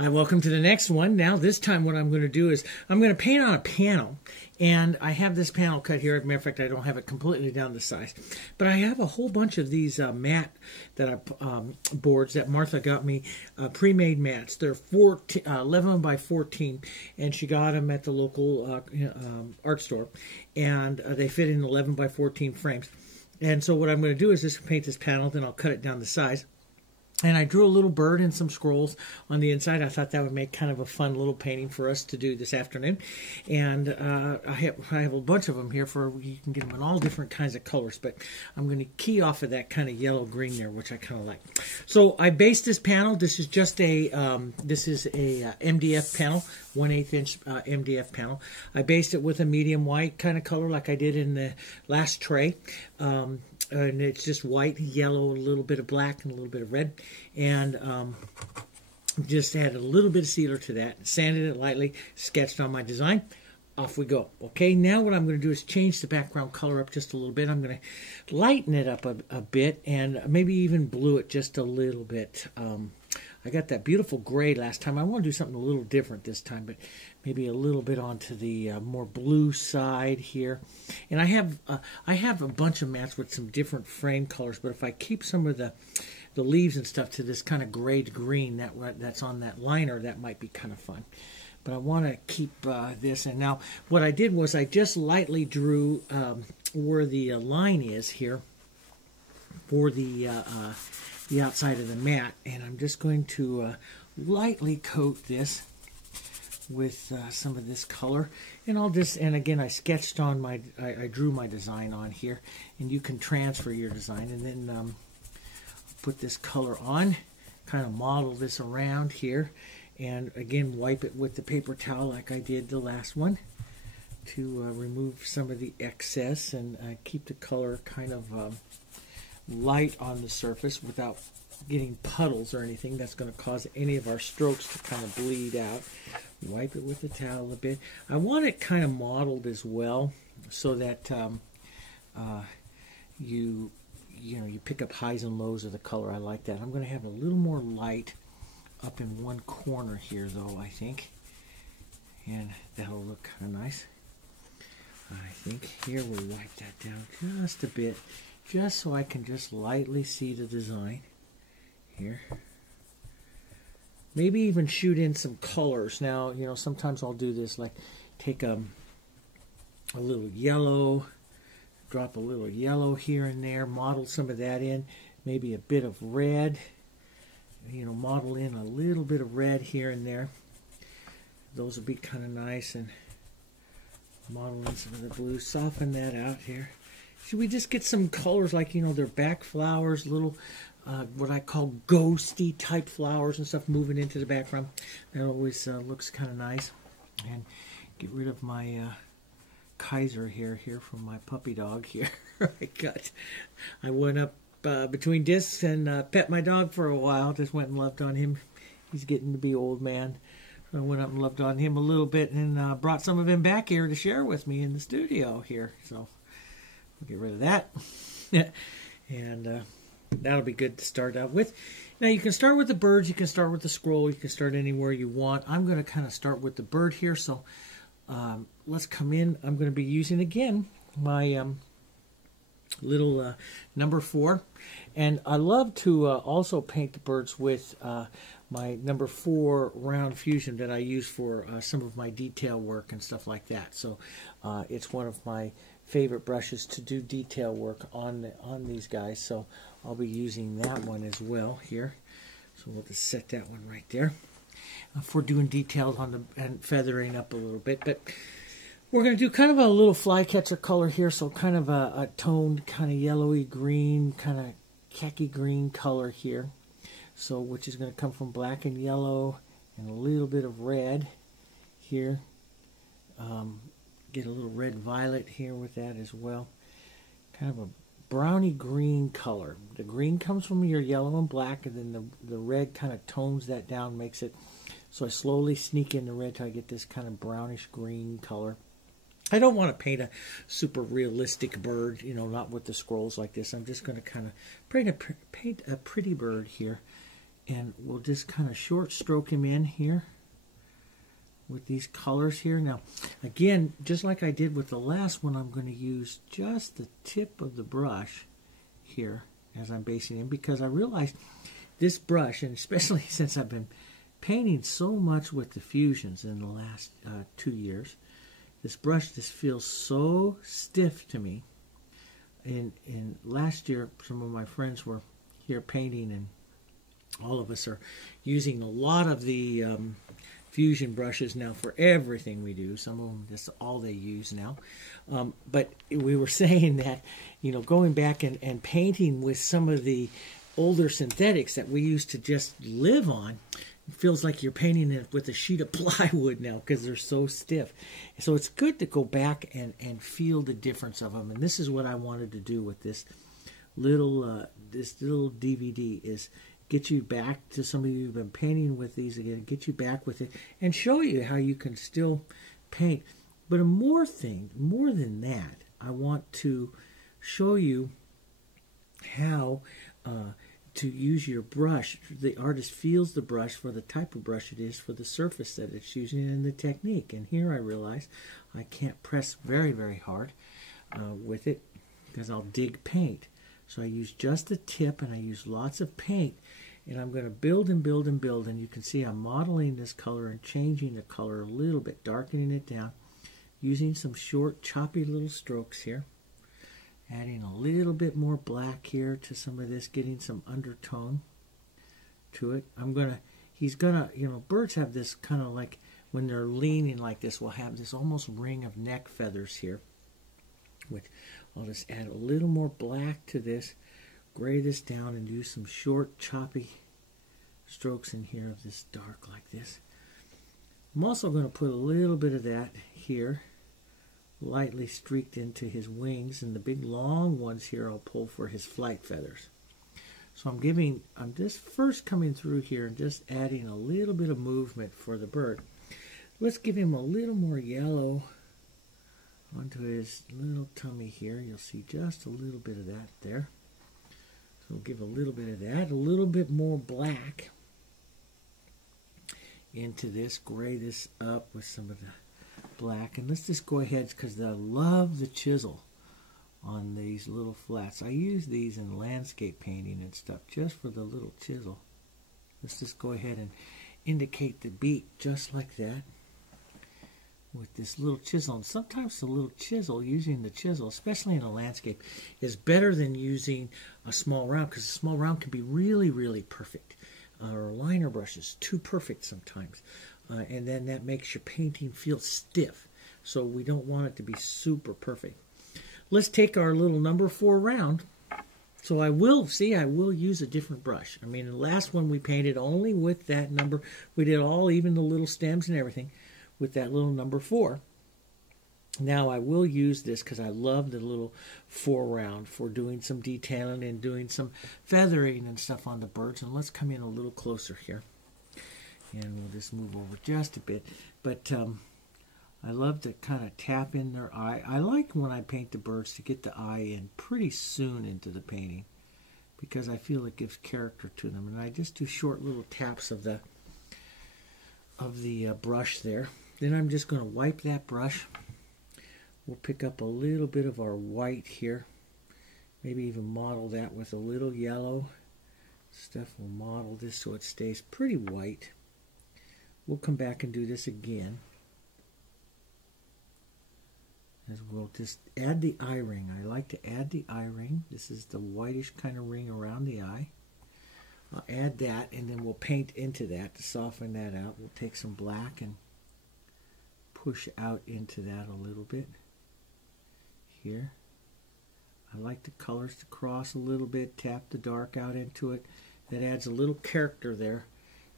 Hi, welcome to the next one. Now, this time what I'm going to do is I'm going to paint on a panel. And I have this panel cut here. As a matter of fact, I don't have it completely down to size. But I have a whole bunch of these matte boards that Martha got me, pre-made mats. They're 11 by 14, and she got them at the local art store. And they fit in 11 by 14 frames. And so what I'm going to do is just paint this panel, then I'll cut it down to size. And I drew a little bird and some scrolls on the inside. I thought that would make kind of a fun little painting for us to do this afternoon. And I have a bunch of them here you can get them in all different kinds of colors. But I'm going to key off of that kind of yellow-green there, which I kind of like. So I based this panel. This is just a MDF panel, 1/8 inch MDF panel. I based it with a medium white kind of color like I did in the last tray. And it's just white, yellow, a little bit of black, and a little bit of red. And just added a little bit of sealer to that. Sanded it lightly, sketched on my design. Off we go. Okay, now what I'm going to do is change the background color up just a little bit. I'm going to lighten it up a bit and maybe even blue it just a little bit. I got that beautiful gray last time. I want to do something a little different this time, but maybe a little bit onto the more blue side here. And I have a bunch of mats with some different frame colors, but if I keep some of the leaves and stuff to this kind of gray to green that's on that liner, that might be kind of fun. But I want to keep this. And now what I did was I just lightly drew where the line is here for the outside of the mat, and I'm just going to lightly coat this with some of this color, and and again I sketched on I drew my design on here, and you can transfer your design, and then put this color on, kind of model this around here, and again wipe it with the paper towel like I did the last one to remove some of the excess and keep the color kind of light on the surface without getting puddles or anything that's going to cause any of our strokes to kind of bleed out. Wipe it with the towel a bit. I want it kind of modeled as well so that you pick up highs and lows of the color. I like that. I'm going to have a little more light up in one corner here though, I think, and that'll look kind of nice. I think here we'll wipe that down just a bit, just so I can just lightly see the design here. Maybe even shoot in some colors. Now, sometimes I'll do this, like take a little yellow, drop a little yellow here and there, model some of that in, maybe a bit of red, model in a little bit of red here and there. Those would be kind of nice, and model in some of the blue, soften that out here. Should we just get some colors like, they're back flowers, little, what I call ghosty type flowers and stuff moving into the background. That always looks kind of nice. And get rid of my Kaiser here from my puppy dog here. I went up between discs and pet my dog for a while. Just went and loved on him. He's getting to be old man. So I went up and loved on him a little bit and brought some of him back here to share with me in the studio here. So we'll get rid of that. And that'll be good to start out with. Now you can start with the birds, you can start with the scroll, you can start anywhere you want. I'm going to kind of start with the bird here, so let's come in. I'm going to be using again my little number 4, and I love to also paint the birds with my number 4 round fusion that I use for some of my detail work and stuff like that. So it's one of my favorite brushes to do detail work on these guys, so I'll be using that one as well here. So we'll just set that one right there for doing details on and feathering up a little bit. But we're going to do kind of a little flycatcher color here, so kind of a toned, kind of yellowy green, kind of khaki green color here. So which is going to come from black and yellow and a little bit of red here. Get a little red violet here with that as well. Kind of a browny green color. The green comes from your yellow and black, and then the red kind of tones that down, makes it so I slowly sneak in the red till I get this kind of brownish green color. I don't want to paint a super realistic bird, not with the scrolls like this. I'm just going to kind of paint a pretty bird here. And we'll just kind of short stroke him in here with these colors here. Now, again, just like I did with the last one, I'm going to use just the tip of the brush here as I'm basing him, because I realized this brush, and especially since I've been painting so much with the fusions in the last 2 years, this brush just feels so stiff to me. And last year, some of my friends were here painting, and all of us are using a lot of the fusion brushes now for everything we do. Some of them, that's all they use now. But we were saying that, you know, going back and painting with some of the older synthetics that we used to just live on, it feels like you're painting it with a sheet of plywood now because they're so stiff. So it's good to go back and feel the difference of them. And this is what I wanted to do with this little DVD, is get you back to some of you who've been painting with these again, get you back with it, and show you how you can still paint. But more than that, I want to show you how to use your brush. The artist feels the brush for the type of brush it is, for the surface that it's using, and the technique. And here I realize I can't press very, very hard with it because I'll dig paint. So I use just the tip, and I use lots of paint, and I'm going to build and build and build. And you can see I'm modeling this color and changing the color a little bit, darkening it down, using some short, choppy little strokes here, adding a little bit more black here to some of this, getting some undertone to it. He's gonna, you know, birds have this kind of like, when they're leaning like this, will have this almost ring of neck feathers here, which I'll just add a little more black to this, gray this down, and do some short, choppy strokes in here of this dark like this. I'm also going to put a little bit of that here, lightly streaked into his wings, and the big long ones here I'll pull for his flight feathers. So I'm just first coming through here and just adding a little bit of movement for the bird. Let's give him a little more yellow onto his little tummy here. You'll see just a little bit of that there. So we'll give a little bit of that, a little bit more black into this, gray this up with some of the black. And let's just go ahead, because I love the chisel on these little flats. I use these in landscape painting and stuff just for the little chisel. Let's just go ahead and indicate the beak just like that with this little chisel. And sometimes the little chisel, using the chisel, especially in a landscape, is better than using a small round, because a small round can be really, really perfect. Or liner brushes, too perfect sometimes. And then that makes your painting feel stiff. So we don't want it to be super perfect. Let's take our little number 4 round. So I will use a different brush. I mean, the last one we painted only with that number. We did all, even the little stems and everything, with that little number 4. Now I will use this because I love the little 4 round for doing some detailing and doing some feathering and stuff on the birds. And let's come in a little closer here. And we'll just move over just a bit. But I love to kind of tap in their eye. I like when I paint the birds to get the eye in pretty soon into the painting, because I feel it gives character to them. And I just do short little taps of the brush there. Then I'm just going to wipe that brush. We'll pick up a little bit of our white here. Maybe even model that with a little yellow stuff. We'll model this so it stays pretty white. We'll come back and do this again. As we'll just add the eye ring. I like to add the eye ring. This is the whitish kind of ring around the eye. I'll add that, and then we'll paint into that to soften that out. We'll take some black and push out into that a little bit here. I like the colors to cross a little bit, tap the dark out into it. That adds a little character there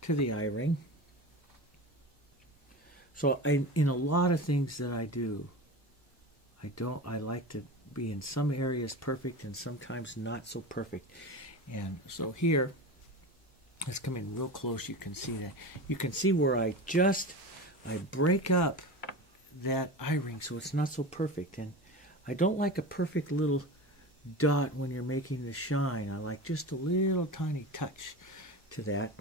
to the eye ring. So in a lot of things that I do, I like to be in some areas perfect and sometimes not so perfect. And so here, let's come in real close. You can see that. You can see where I break up that eye ring so it's not so perfect. And I don't like a perfect little dot when you're making the shine. I like just a little tiny touch to that.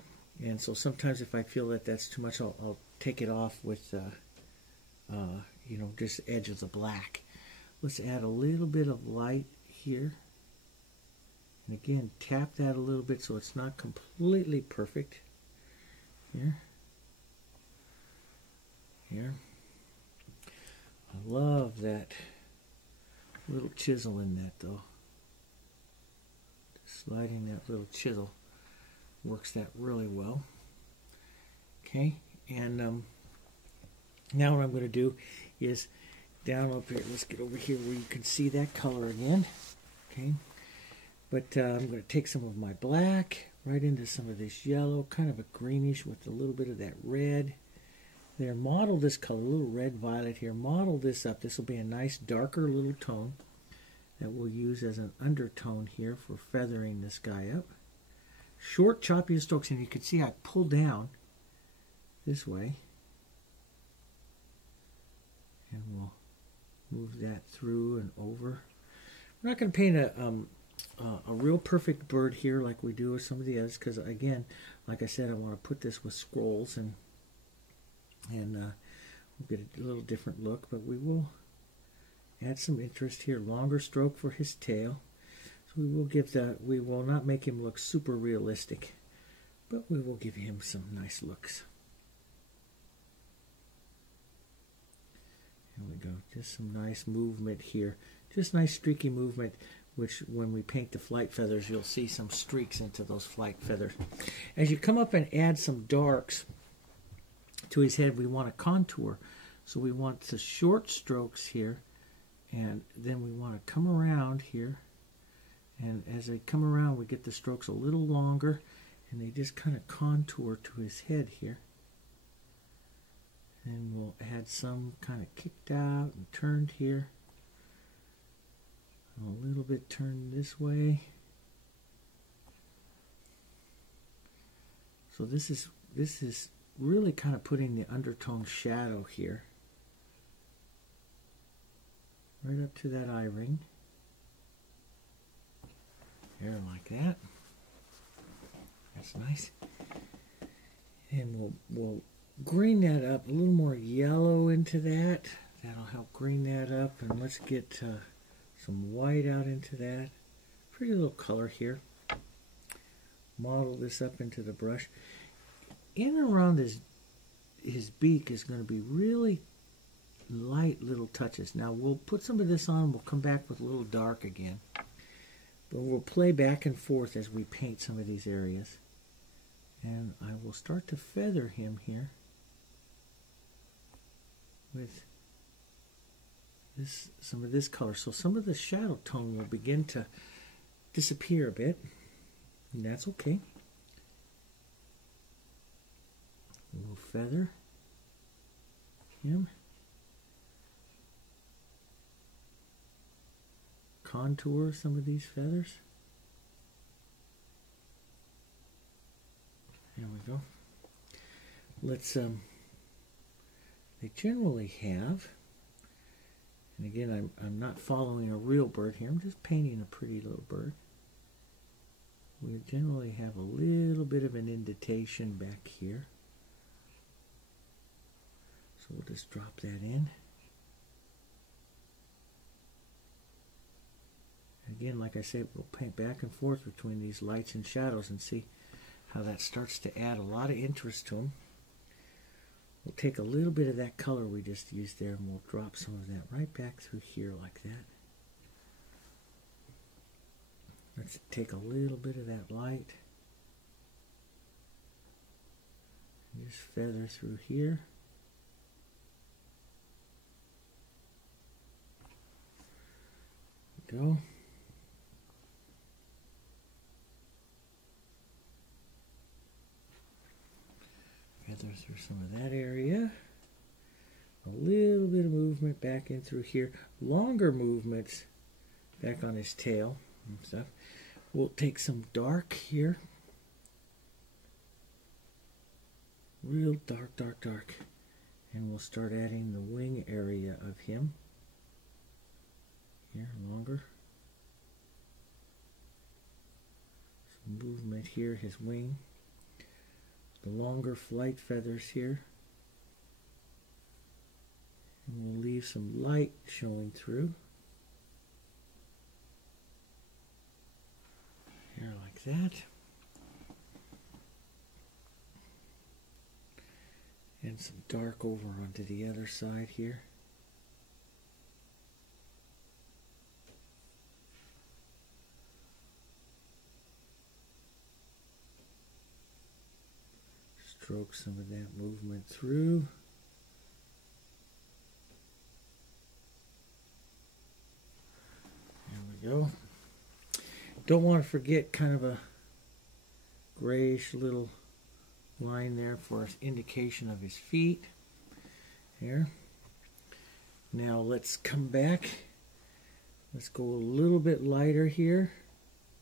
And so sometimes if I feel that that's too much, I'll take it off with, you know, just edge of the black. Let's add a little bit of light here. And again, tap that a little bit so it's not completely perfect. Here. Here. I love that little chisel in that though. Just sliding that little chisel works that really well. Okay, and now what I'm going to do is down up here, let's get over here where you can see that color again. Okay, but I'm going to take some of my black right into some of this yellow, kind of a greenish with a little bit of that red. There, model this color, a little red violet here. Model this up. This will be a nice darker little tone that we'll use as an undertone here for feathering this guy up. Short, choppy strokes, and you can see I pull down this way, and we'll move that through and over. We're not going to paint a real perfect bird here like we do with some of the others, because again, like I said, I want to put this with scrolls and we'll get a little different look, but we will add some interest here. Longer stroke for his tail. So we will give that, we will not make him look super realistic, but we will give him some nice looks. Here we go, just some nice movement here. Just nice streaky movement, which when we paint the flight feathers, you'll see some streaks into those flight feathers. As you come up and add some darks to his head, we want to contour. So we want the short strokes here, and then we want to come around here. And as they come around, we get the strokes a little longer, and they just kind of contour to his head here. And we'll add some kind of kicked out and turned here. A little bit turned this way. So this is really kind of putting the undertone shadow here. Right up to that eye ring. There, like that. That's nice. And we'll green that up, a little more yellow into that. That'll help green that up. And let's get some white out into that. Pretty little color here. Model this up into the brush. In and around his beak is going to be really light little touches. Now we'll put some of this on. We'll come back with a little dark again. But we'll play back and forth as we paint some of these areas. And I will start to feather him here with some of this color. So some of the shadow tone will begin to disappear a bit. And that's okay. We'll feather him. Contour some of these feathers. There we go. Let's they generally have, and again I'm not following a real bird here, I'm just painting a pretty little bird. We generally have a little bit of an indentation back here. So we'll just drop that in. Again, like I said, we'll paint back and forth between these lights and shadows and see how that starts to add a lot of interest to them. We'll take a little bit of that color we just used there and we'll drop some of that right back through here like that. Let's take a little bit of that light and just feather through here. There we go. Feather through some of that area. A little bit of movement back in through here. Longer movements back on his tail and stuff. We'll take some dark here. Real dark, dark, dark. And we'll start adding the wing area of him. Here, longer. Some movement here, his wing. the longer flight feathers here. And we'll leave some light showing through. Here like that. And some dark over onto the other side here. Stroke some of that movement through. There we go. Don't want to forget kind of a grayish little line there for an indication of his feet. Here. Now let's come back. Let's go a little bit lighter here.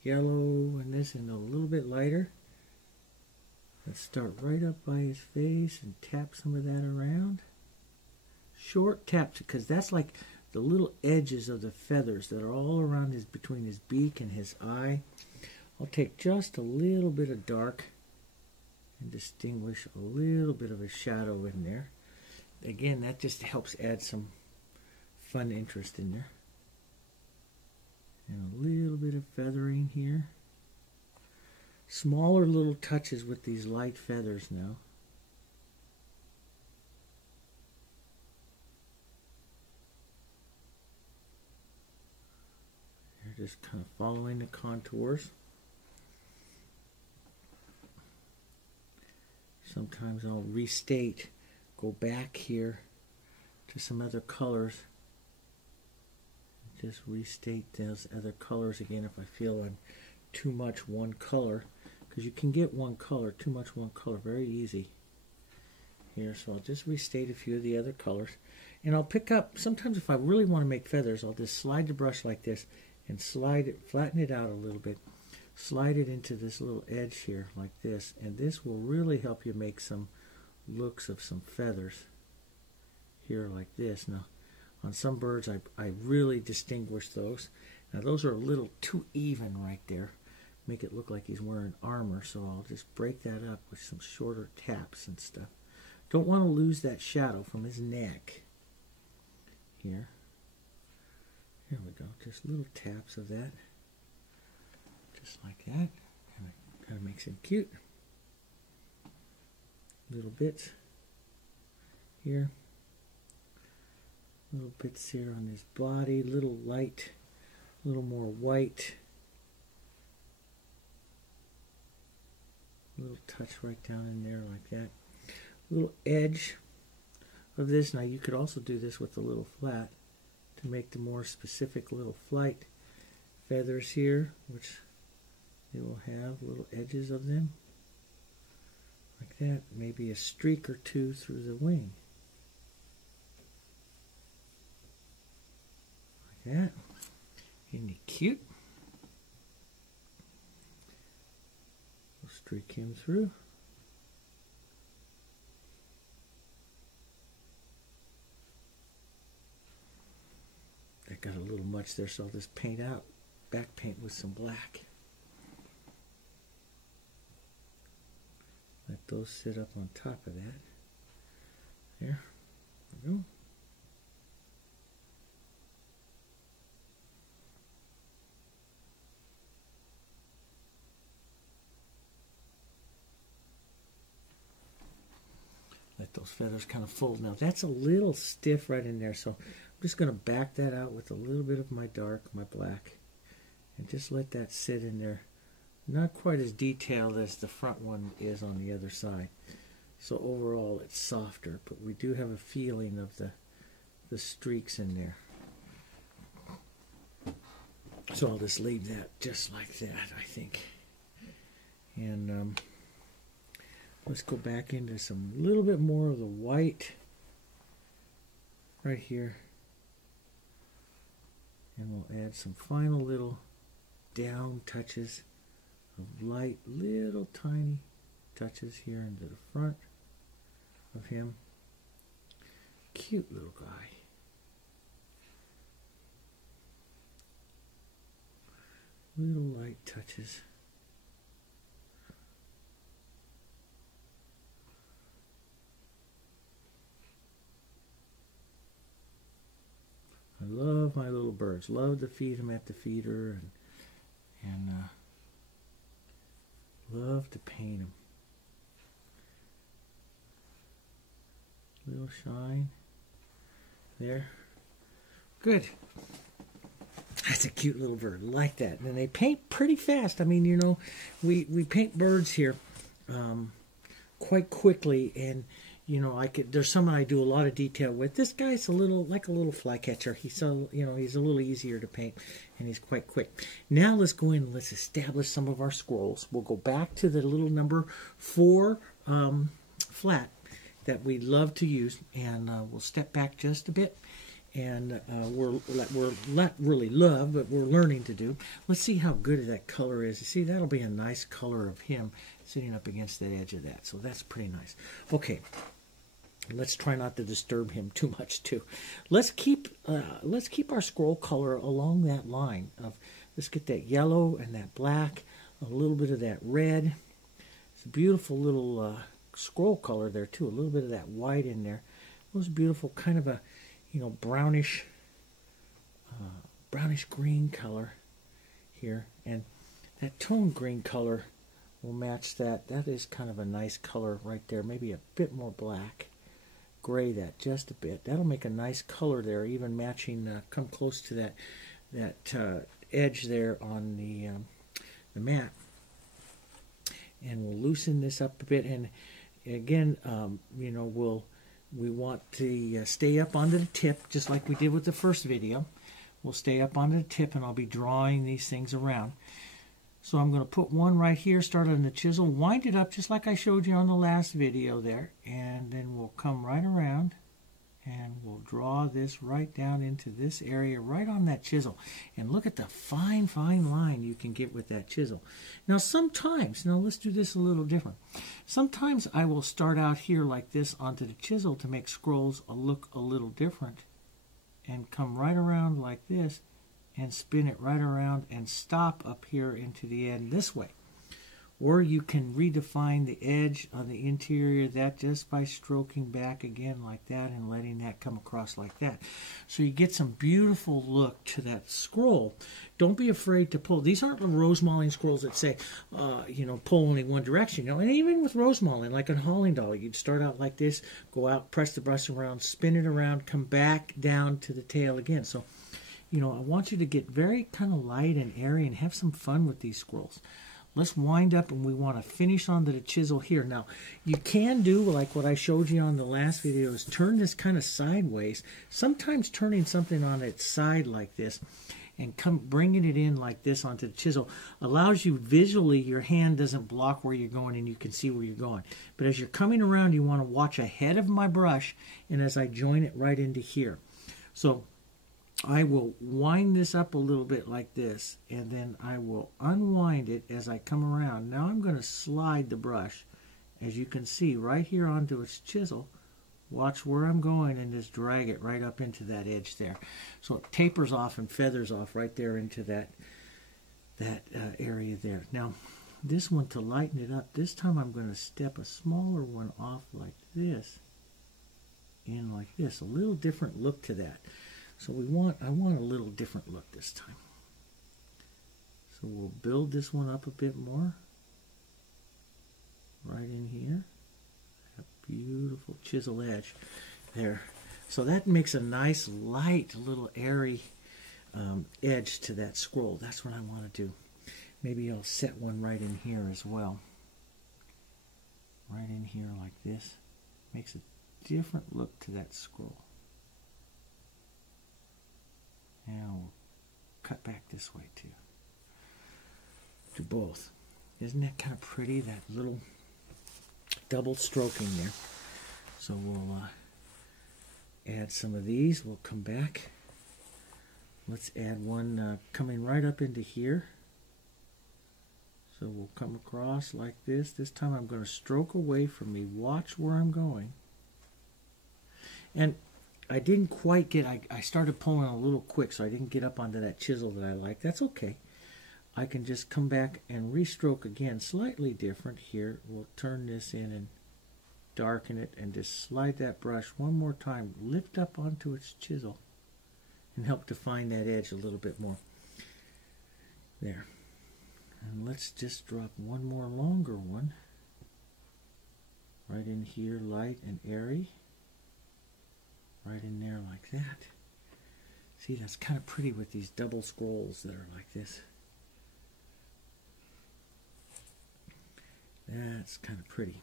Yellow and this, and a little bit lighter. Let's start right up by his face and tap some of that around. Short taps, because that's like the little edges of the feathers that are all around his, between his beak and his eye. I'll take just a little bit of dark and distinguish a little bit of a shadow in there. Again, that just helps add some fun interest in there. And a little bit of feathering here. Smaller little touches with these light feathers now. You're just kind of following the contours. Sometimes I'll restate, go back here to some other colors. Just restate those other colors again if I feel I'm too much one color. Because you can get one color, too much one color, very easy. Here, so I'll just restate a few of the other colors. And I'll pick up, sometimes if I really want to make feathers, I'll just slide the brush like this and slide it, flatten it out a little bit. Slide it into this little edge here like this, and this will really help you make some looks of some feathers here like this. Now on some birds I really distinguish those. Now those are a little too even right there, make it look like he's wearing armor, so I'll just break that up with some shorter taps and stuff. Don't want to lose that shadow from his neck here. Here we go, just little taps of that. Just like that. Kind of makes him cute. Little bits here. Little bits here on his body. Little light. A little more white. Little touch right down in there like that. Little edge of this. Now you could also do this with a little flat to make the more specific little flight feathers here, which they will have little edges of them like that, maybe a streak or two through the wing like that. Isn't he cute? We'll streak him through. That got a little much there, so I'll just paint out, back paint with some black. Let those sit up on top of that. There we go. Let those feathers kind of fold. Now that's a little stiff right in there, so I'm just going to back that out with a little bit of my dark, my black, and just let that sit in there. Not quite as detailed as the front one is on the other side. So overall it's softer, but we do have a feeling of the streaks in there. So I'll just leave that just like that, I think. And let's go back into some little bit more of the white right here. And we'll add some final little down touches of light, little tiny touches here into the front of him. Cute little guy. Little light touches. I love my little birds. Love to feed them at the feeder, and love to paint them. Little shine there. Good. That's a cute little bird. Like that. And they paint pretty fast. I mean, you know, we paint birds here quite quickly, and you know, there's some I do a lot of detail with. This guy's a little like a little flycatcher. He's a little easier to paint, and he's quite quick. Now let's go in and let's establish some of our squirrels. We'll go back to the little number 4 flat that we love to use, and we'll step back just a bit. And we're not really love, but we're learning to do. Let's see how good that color is. You see, that'll be a nice color of him sitting up against that edge of that. So that's pretty nice. Okay. Let's try not to disturb him too much too. Let's keep our scroll color along that line of, let's get that yellow and that black, a little bit of that red. It's a beautiful little scroll color there too. A little bit of that white in there. Those beautiful kind of a, you know, brownish green color here, and that tone green color will match that. That is kind of a nice color right there. Maybe a bit more black. Gray that just a bit. That'll make a nice color there, even matching, come close to that edge there on the mat. And we'll loosen this up a bit, and again, you know, we want to stay up onto the tip, just like we did with the first video. We'll stay up onto the tip, and I'll be drawing these things around. So I'm going to put one right here, start on the chisel, wind it up just like I showed you on the last video there, and then we'll come right around and we'll draw this right down into this area right on that chisel. And look at the fine line you can get with that chisel. Now sometimes, let's do this a little different. Sometimes I will start out here like this onto the chisel to make scrolls look a little different, and come right around like this and spin it right around and stop up here into the end this way. Or you can redefine the edge on the interior of that just by stroking back again like that and letting that come across like that. So you get some beautiful look to that scroll. Don't be afraid to pull. These aren't the rose mulling scrolls that say, you know, pull only one direction. You know, and even with rose mulling, like a Holling dollar, you'd start out like this, go out, press the brush around, spin it around, come back down to the tail again. So, you know, I want you to get very kind of light and airy and have some fun with these scrolls. Let's wind up, and we want to finish onto the chisel here. Now, you can do like what I showed you on the last video, is turn this kind of sideways. Sometimes turning something on its side like this and bringing it in like this onto the chisel allows you visually, your hand doesn't block where you're going and you can see where you're going. But as you're coming around, you want to watch ahead of my brush and as I join it right into here. So I will wind this up a little bit like this, and then I will unwind it as I come around. Now I'm going to slide the brush, as you can see, right here onto its chisel. Watch where I'm going and just drag it right up into that edge there. So it tapers off and feathers off right there into that area there. Now, this one, to lighten it up, this time I'm going to step a smaller one off like this, in like this. A little different look to that. So I want a little different look this time. So we'll build this one up a bit more. Right in here. A beautiful chisel edge there. So that makes a nice, light, little airy edge to that scroll. That's what I want to do. Maybe I'll set one right in here as well. Right in here like this. Makes a different look to that scroll. Now we'll cut back this way too. Do both. Isn't that kind of pretty, that little double stroking there? So we'll add some of these. We'll come back. Let's add one coming right up into here. So we'll come across like this. This time I'm going to stroke away from me. Watch where I'm going. And I didn't quite get, I started pulling a little quick, so I didn't get up onto that chisel that I like. That's okay. I can just come back and restroke again, slightly different here. We'll turn this in and darken it and just slide that brush one more time, lift up onto its chisel, and help define that edge a little bit more. There. And let's just drop one more longer one right in here, light and airy, right in there like that. See, that's kind of pretty with these double scrolls that are like this. That's kind of pretty.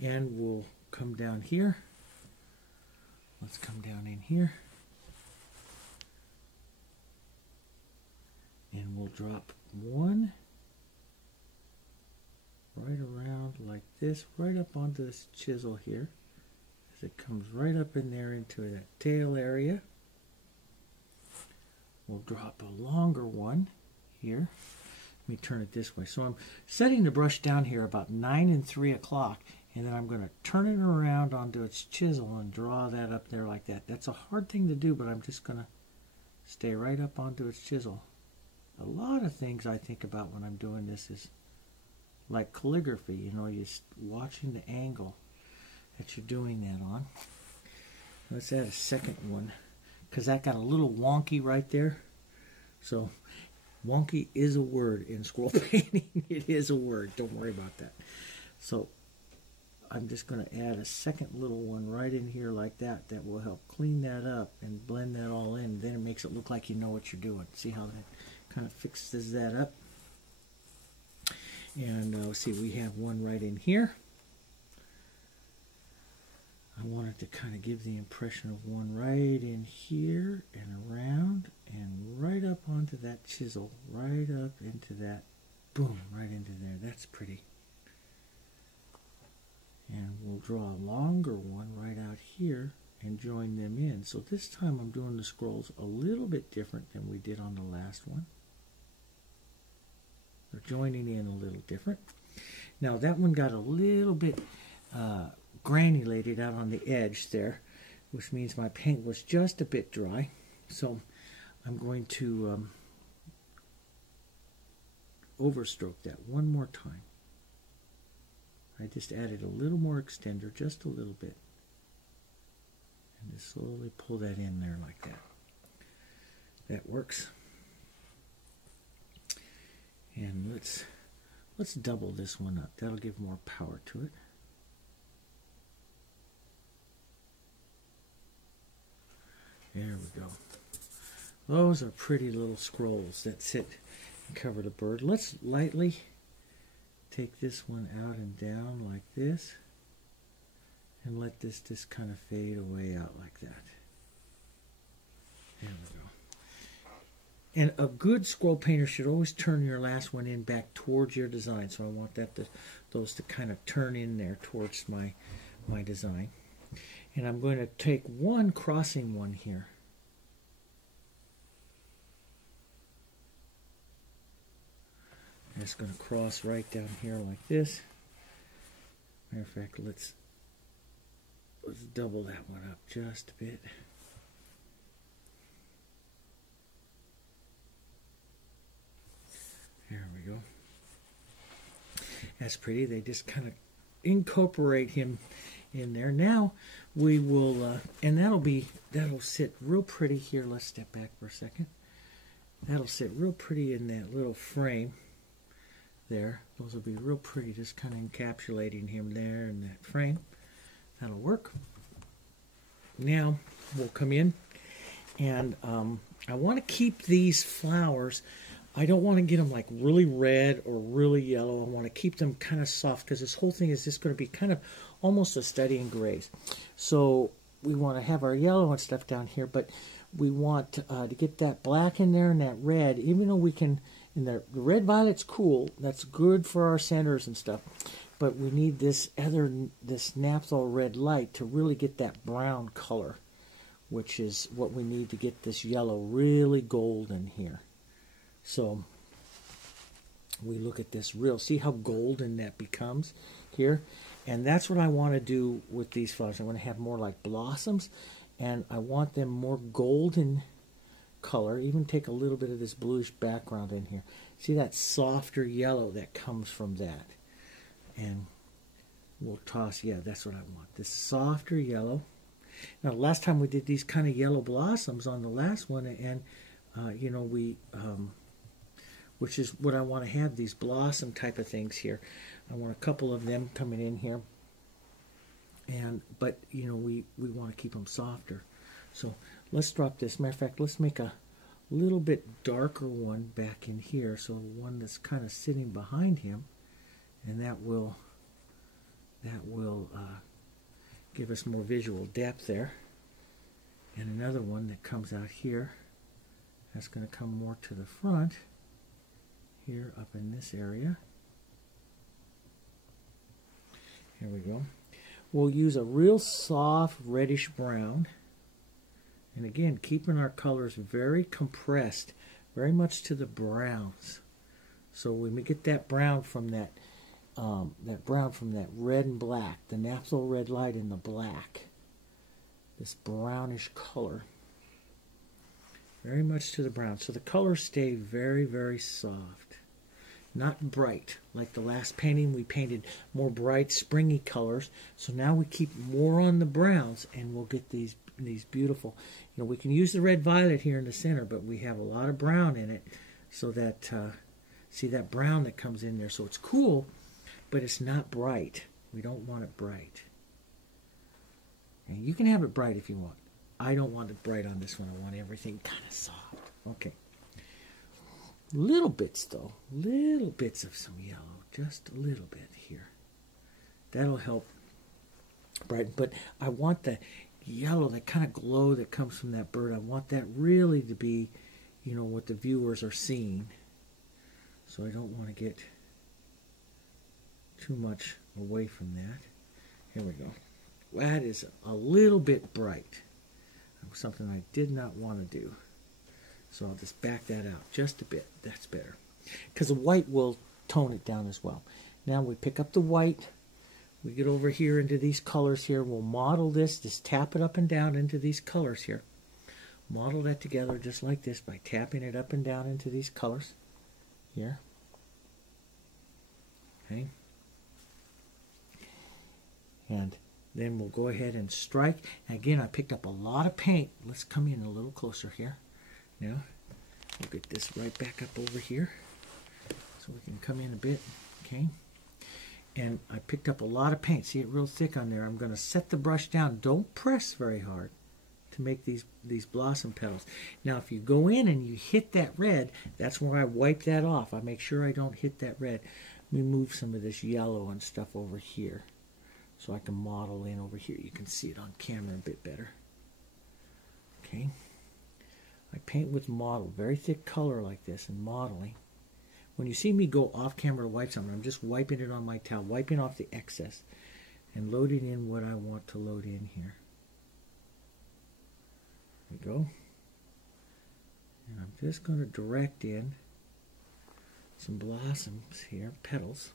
And we'll come down here. Let's come down in here. And we'll drop one right around like this, right up onto this chisel here, as it comes right up in there into that tail area. We'll drop a longer one here. Let me turn it this way. So I'm setting the brush down here about 9 and 3 o'clock, and then I'm going to turn it around onto its chisel and draw that up there like that. That's a hard thing to do, but I'm just going to stay right up onto its chisel. A lot of things I think about when I'm doing this is like calligraphy, you know, you're watching the angle that you're doing that on. Let's add a second one, because that got a little wonky right there. So wonky is a word in scroll painting. It is a word. Don't worry about that. So I'm just going to add a second little one right in here like that. That will help clean that up and blend that all in. Then it makes it look like you know what you're doing. See how that kind of fixes that up? And see, we have one right in here. I wanted to kind of give the impression of one right in here and around and right up onto that chisel, right up into that, boom, right into there. That's pretty. And we'll draw a longer one right out here and join them in. So this time I'm doing the scrolls a little bit different than we did on the last one. They're joining in a little different. Now that one got a little bit granulated out on the edge there, which means my paint was just a bit dry. So I'm going to overstroke that one more time. I just added a little more extender, just a little bit. And just slowly pull that in there like that. That works. And let's double this one up. That'll give more power to it. There we go. Those are pretty little scrolls that sit and cover the bird. Let's lightly take this one out and down like this, and let this just kind of fade away out like that. There we go. And a good scroll painter should always turn your last one in back towards your design. So I want those to kind of turn in there towards my design. And I'm going to take one crossing one here. And it's going to cross right down here like this. Matter of fact, let's double that one up just a bit. There we go. That's pretty. They just kind of incorporate him in there. Now we will, and that'll sit real pretty here. Let's step back for a second. That'll sit real pretty in that little frame there. Those will be real pretty, just kind of encapsulating him there in that frame. That'll work. Now we'll come in, and I want to keep these flowers. I don't want to get them like really red or really yellow. I want to keep them kind of soft, because this whole thing is just going to be kind of almost a study in grays. So we want to have our yellow and stuff down here, but we want to get that black in there and that red, even though we can, and the red violet's cool. That's good for our centers and stuff. But we need this naphthol red light to really get that brown color, which is what we need to get this yellow really golden here. So we look at this see how golden that becomes here. And that's what I want to do with these flowers. I want to have more like blossoms, and I want them more golden color. Even take a little bit of this bluish background in here. See that softer yellow that comes from that. And we'll toss, yeah, that's what I want. This softer yellow. Now, last time we did these kind of yellow blossoms on the last one, and you know, which is what I want to have, these blossom type of things here. I want a couple of them coming in here, but you know, we want to keep them softer. So let's drop this. Matter of fact, let's make a little bit darker one back in here, so one that's kind of sitting behind him, and that will give us more visual depth there. And another one that comes out here, that's going to come more to the front here up in this area. Here we go. We'll use a real soft reddish brown, and again keeping our colors very compressed, very much to the browns. So when we get that brown from that red and black, the naphtha red light and the black, this brownish color, very much to the brown. So the colors stay very, very soft, not bright. Like the last painting, we painted more bright, springy colors. So now we keep more on the browns, and we'll get these beautiful. You know, we can use the red violet here in the center, but we have a lot of brown in it, so that see that brown that comes in there. So it's cool, but it's not bright. We don't want it bright. And you can have it bright if you want. I don't want it bright on this one. I want everything kind of soft. Okay. Little bits though. Little bits of some yellow. Just a little bit here. That'll help brighten. But I want the yellow, that kind of glow that comes from that bird. I want that really to be, you know, what the viewers are seeing. So I don't want to get too much away from that. Here we go. That is a little bit bright. Something I did not want to do. So I'll just back that out just a bit. That's better. Because the white will tone it down as well. Now we pick up the white. We get over here into these colors here. We'll model this. Just tap it up and down into these colors here. Model that together just like this by tapping it up and down into these colors here. Okay. And then we'll go ahead and strike. Again, I picked up a lot of paint. Let's come in a little closer here. Now, we'll get this right back up over here so we can come in a bit. Okay. And I picked up a lot of paint. See it real thick on there. I'm going to set the brush down. Don't press very hard to make these blossom petals. Now, if you go in and you hit that red, that's where I wipe that off. I make sure I don't hit that red. Let me move some of this yellow and stuff over here, so I can model in over here. You can see it on camera a bit better. Okay. I paint with model, very thick color like this, and modeling. When you see me go off camera to wipe something, I'm just wiping it on my towel, wiping off the excess, and loading in what I want to load in here. There we go. And I'm just going to direct in some blossoms here, petals.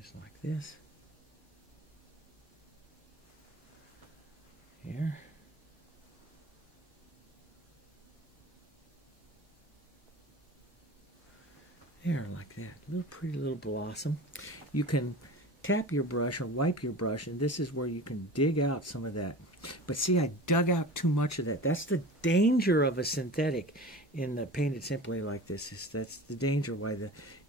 Just like this. Here. There, like that. Little pretty little blossom. You can tap your brush or wipe your brush, and this is where you can dig out some of that. But see, I dug out too much of that. That's the danger of a synthetic in the painted simply like this. That's the danger why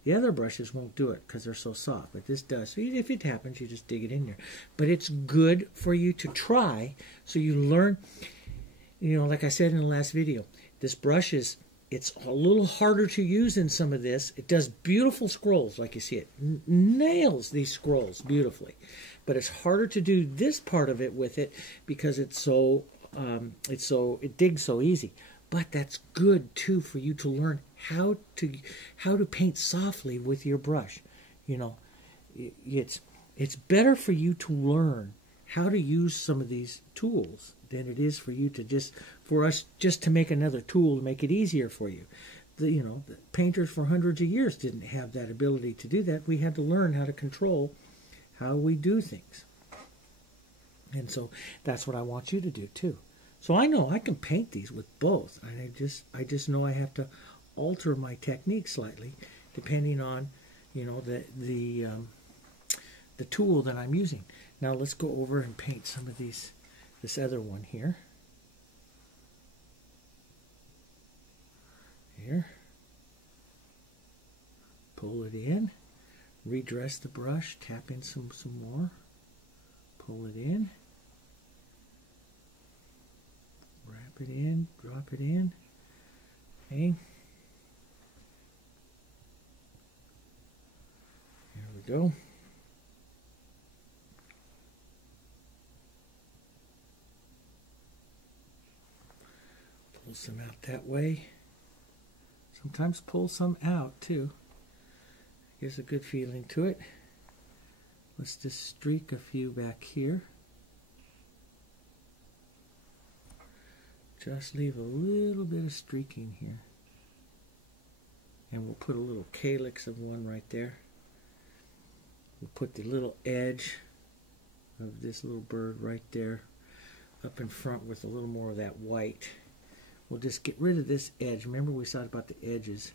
the other brushes won't do it, because they're so soft, but this does. So if it happens, you just dig it in there. But it's good for you to try, so you learn. You know, like I said in the last video, this brush it's a little harder to use than some of this. It does beautiful scrolls, like you see it. Nails these scrolls beautifully. But it's harder to do this part of it with it because it digs so easy. But that's good too for you to learn how to paint softly with your brush. You know, it's better for you to learn how to use some of these tools than it is for you to for us to make another tool to make it easier for you. The painters for hundreds of years didn't have that ability to do that. We had to learn how to control how we do things. And so that's what I want you to do too. So I know I can paint these with both. I just know I have to alter my technique slightly depending on, you know, the tool that I'm using. Now let's go over and paint some of this other one here. Here. Pull it in. Redress the brush. Tap in some more. Pull it in. Wrap it in. Drop it in. Okay. There we go. Pull some out that way. Sometimes pull some out too. Gives a good feeling to it. Let's just streak a few back here. Just leave a little bit of streaking here. And we'll put a little calyx of one right there. We'll put the little edge of this little bird right there up in front with a little more of that white. We'll just get rid of this edge. Remember we said about the edges.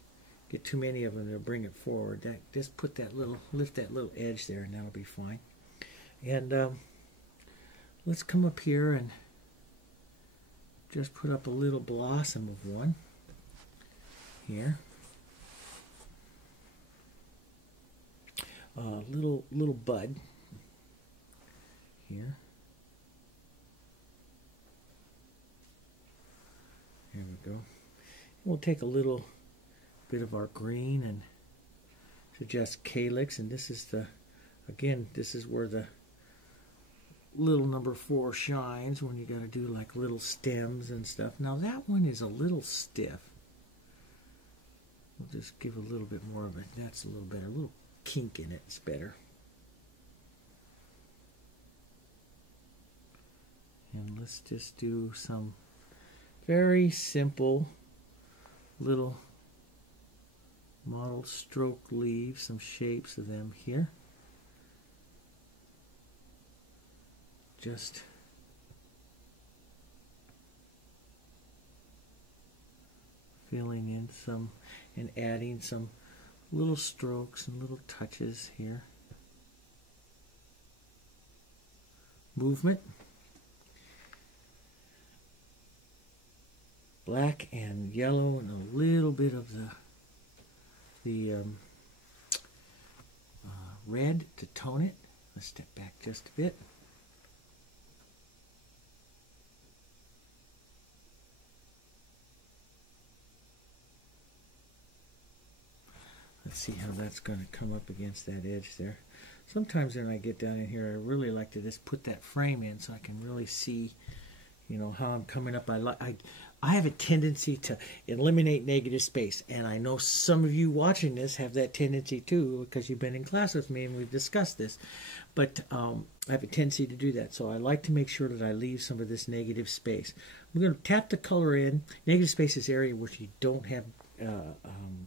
Get too many of them, they'll bring it forward. Just put that little, lift that little edge there, and that'll be fine. And let's come up here and just put up a little blossom of one here. Little bud here. There we go. We'll take a little bit of our green and suggest calyx, and this is the, again, this is where the little number 4 shines, when you got to do like little stems and stuff. Now that one is a little stiff. We'll just give a little bit more of it. That's a little better. A little kink in it. It's better. And let's just do some very simple little model stroke leaves, some shapes of them here. Just filling in some and adding some little strokes and little touches here. Movement. Black and yellow and a little bit of the red to tone it. Let's step back just a bit. Let's see how that's going to come up against that edge there. Sometimes when I get down in here, I really like to just put that frame in so I can really see, you know, how I'm coming up. I have a tendency to eliminate negative space, and I know some of you watching this have that tendency too, because you've been in class with me and we've discussed this. But I have a tendency to do that, so I like to make sure that I leave some of this negative space. I'm going to tap the color in. Negative space is area which you don't have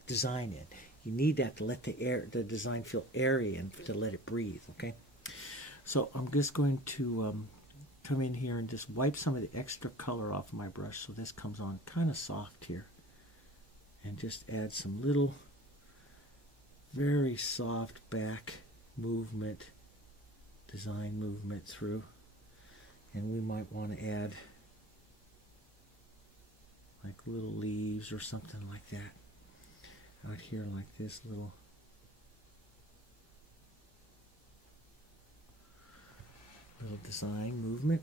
design in. You need that to let the design feel airy and to let it breathe. Okay, so I'm just going to come in here and just wipe some of the extra color off of my brush so this comes on kind of soft here, and just add some little very soft back movement, design movement through. And we might want to add like little leaves or something like that out here, like this little design movement.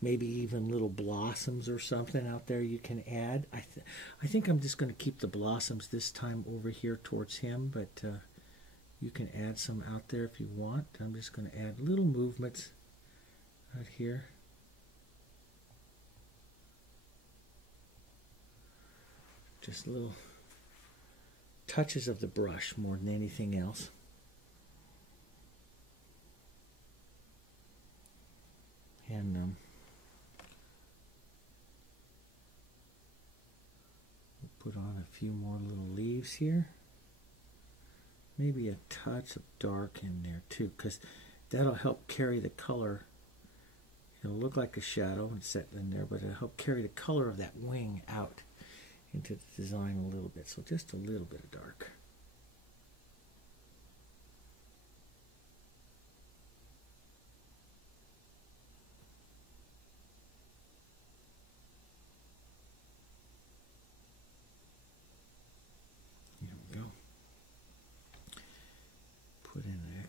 Maybe even little blossoms or something out there you can add. I think I'm just going to keep the blossoms this time over here towards him, but you can add some out there if you want. I'm just going to add little movements out here. Just little touches of the brush more than anything else. And we'll put on a few more little leaves here. Maybe a touch of dark in there too, because that'll help carry the color. It'll look like a shadow and set in there, but it'll help carry the color of that wing out into the design a little bit. So just a little bit of dark.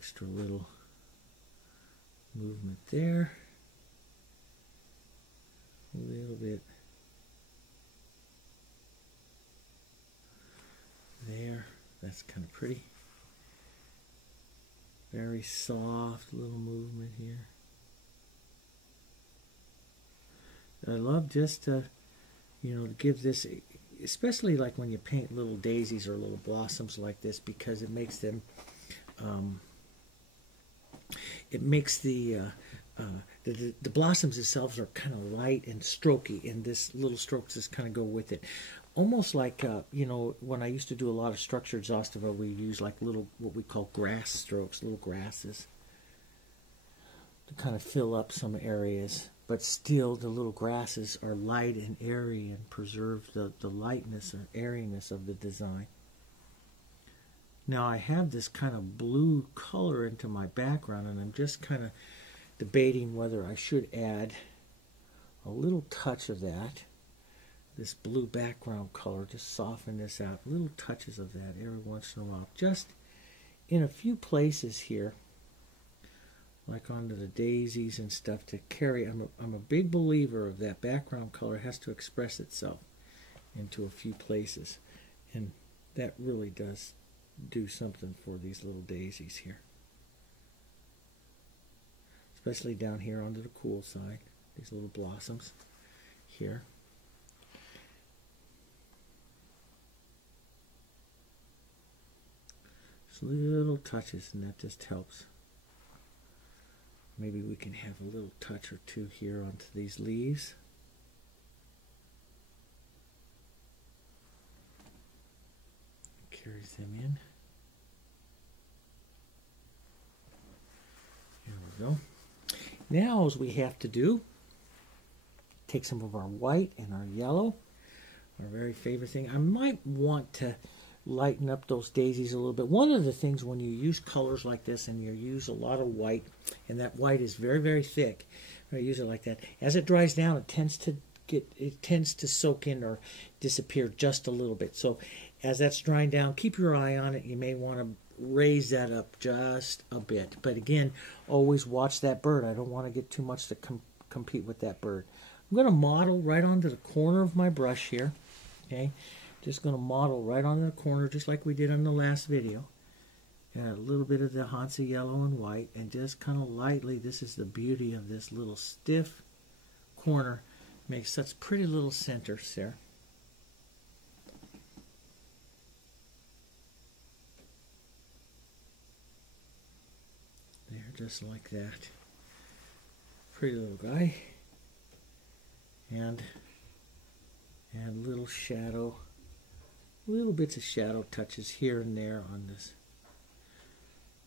extra little movement there. A little bit there. That's kind of pretty. Very soft little movement here. I love just to, you know, to give this, especially like when you paint little daisies or little blossoms like this, because it makes them, it makes the blossoms themselves are kind of light and strokey, and this little strokes just kind of go with it. Almost like, you know, when I used to do a lot of structured Zostava, we use like little, what we call grass strokes, little grasses, to kind of fill up some areas. But still, the little grasses are light and airy and preserve the lightness or airiness of the design. Now I have this kind of blue color into my background, and I'm just kind of debating whether I should add a little touch of that, this blue background color, just soften this out, little touches of that every once in a while, just in a few places here, like onto the daisies and stuff, to carry. I'm a big believer of that background color has to express itself into a few places, and that really does do something for these little daisies here, especially down here onto the cool side, these little blossoms here. Just little touches, and that just helps. Maybe we can have a little touch or two here onto these leaves. Carries them in. There we go. Now, as we have to do, take some of our white and our yellow, our very favorite thing. I might want to lighten up those daisies a little bit. One of the things when you use colors like this and you use a lot of white, and that white is very, very thick, I use it like that. As it dries down, it tends to soak in or disappear just a little bit. So as that's drying down, keep your eye on it. You may want to raise that up just a bit. But again, always watch that bird. I don't want to get too much to compete with that bird. I'm going to model right onto the corner of my brush here. Okay. Just going to model right on the corner, just like we did on the last video. Add a little bit of the Hansa yellow and white, and just kind of lightly, this is the beauty of this little stiff corner. Makes such pretty little centers there. There, just like that. Pretty little guy. And add a little shadow. Little bits of shadow touches here and there on this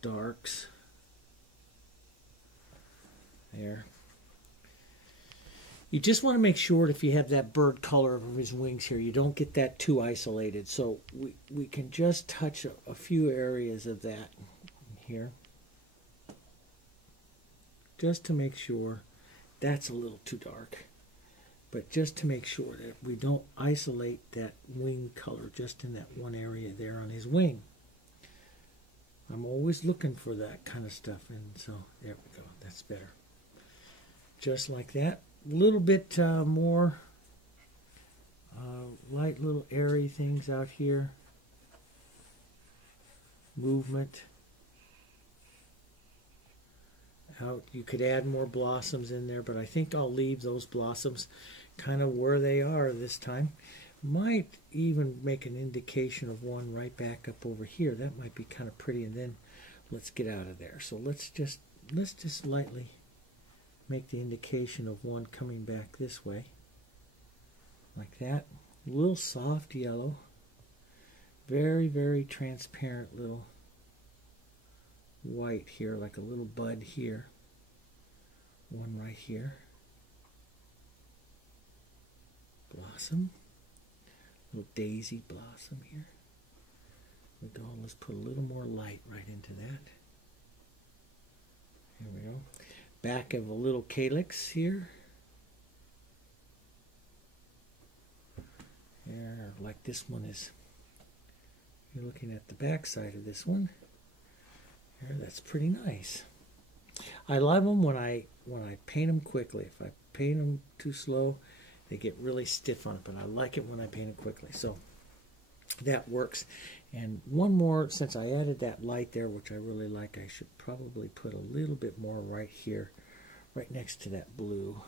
darks. There. You just want to make sure if you have that bird color of his wings here, you don't get that too isolated. So we can just touch a few areas of that here. Just to make sure that's a little too dark. But just to make sure that we don't isolate that wing color just in that one area there on his wing. I'm always looking for that kind of stuff, and so there we go. That's better. Just like that. A little bit more light little airy things out here. Movement. Out. You could add more blossoms in there, but I think I'll leave those blossoms kind of where they are this time. Might even make an indication of one right back up over here. That might be kind of pretty, and then let's get out of there. So let's just lightly make the indication of one coming back this way. Like that. A little soft yellow. Very, very transparent little white here, like a little bud here. One right here. Blossom. Little daisy blossom here. We go. Let's put a little more light right into that. Here we go. Back of a little calyx here. There, like this one is. You're looking at the back side of this one. There, that's pretty nice. I love them when I paint them quickly. If I paint them too slow, they get really stiff on it, but I like it when I paint it quickly. So that works. And one more, since I added that light there, which I really like, I should probably put a little bit more right here, right next to that blue,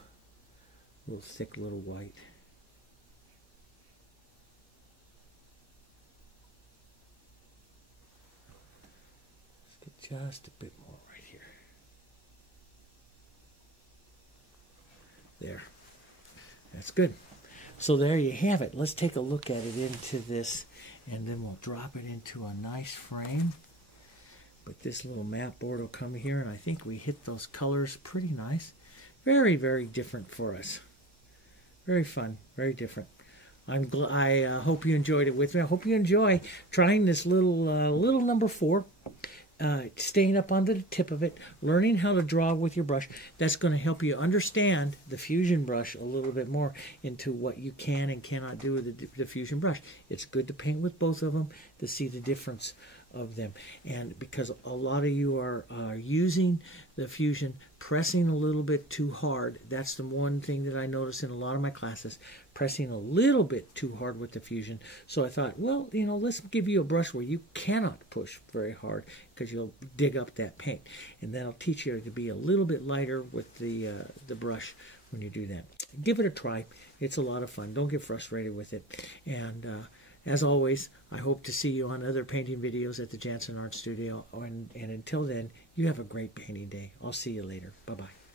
little thick little white. Let's get just a bit more right here. There. That's good. So there you have it. Let's take a look at it into this, and then we'll drop it into a nice frame. But this little mat board will come here, and I think we hit those colors pretty nice. Very, very different for us. Very fun, very different. I hope you enjoyed it with me. I hope you enjoy trying this little number 4. Staying up onto the tip of it, learning how to draw with your brush. That's going to help you understand the Fusion brush a little bit more into what you can and cannot do with the Fusion brush. It's good to paint with both of them to see the difference of them. And because a lot of you are using the Fusion, pressing a little bit too hard. That's the one thing that I notice in a lot of my classes, pressing a little bit too hard with the Fusion. So I thought, well, you know, let's give you a brush where you cannot push very hard because you'll dig up that paint. And that'll teach you to be a little bit lighter with the brush when you do that. Give it a try. It's a lot of fun. Don't get frustrated with it. And as always, I hope to see you on other painting videos at the Jansen Art Studio. And until then, you have a great painting day. I'll see you later. Bye-bye.